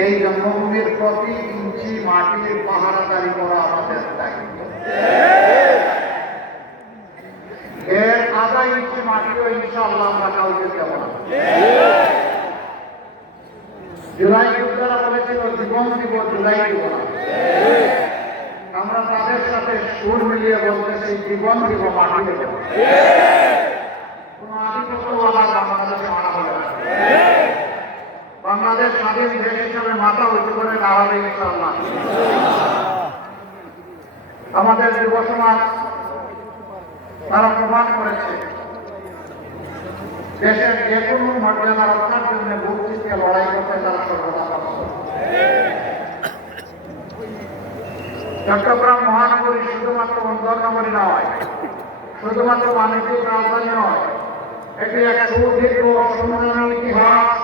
এই জন্মভূমির প্রতি ইঞ্চি মাটির পাহারাদারি করা আমাদের দায়িত্ব। এর আধা ইঞ্চি মাটিও ইনশাআল্লাহ আমরা কাউকে দেব না। জুলাই যোদ্ধারা বলেছিল জীবন দিব, জুলাই দিব না। আমরা তাদের সাথে সুর মিলিয়ে বলতেছি জীবন দিব, মাটি দেব। কোন আধিপত্যওয়ালা বাংলাদেশে মানা হবে না। বাংলাদেশ স্বাধীন দেশ হিসাবে মাথা উঁচু করে দাঁড়াবে ইনশাআল্লাহ। আমাদের যুব সমাজ তারা প্রমাণ করেছে দেশের যে কোনো মর্যাদা রক্ষার জন্য বুক চিতিয়ে লড়াই করতে তারা সর্বদা তৎপর। চট্টগ্রাম মহানগরী শুধুমাত্র বন্দর নগরী নয়, শুধুমাত্র বাণিজ্যিক রাজধানী নয়, এটি এক সুদীর্ঘ সুন্দর ইতিহাস,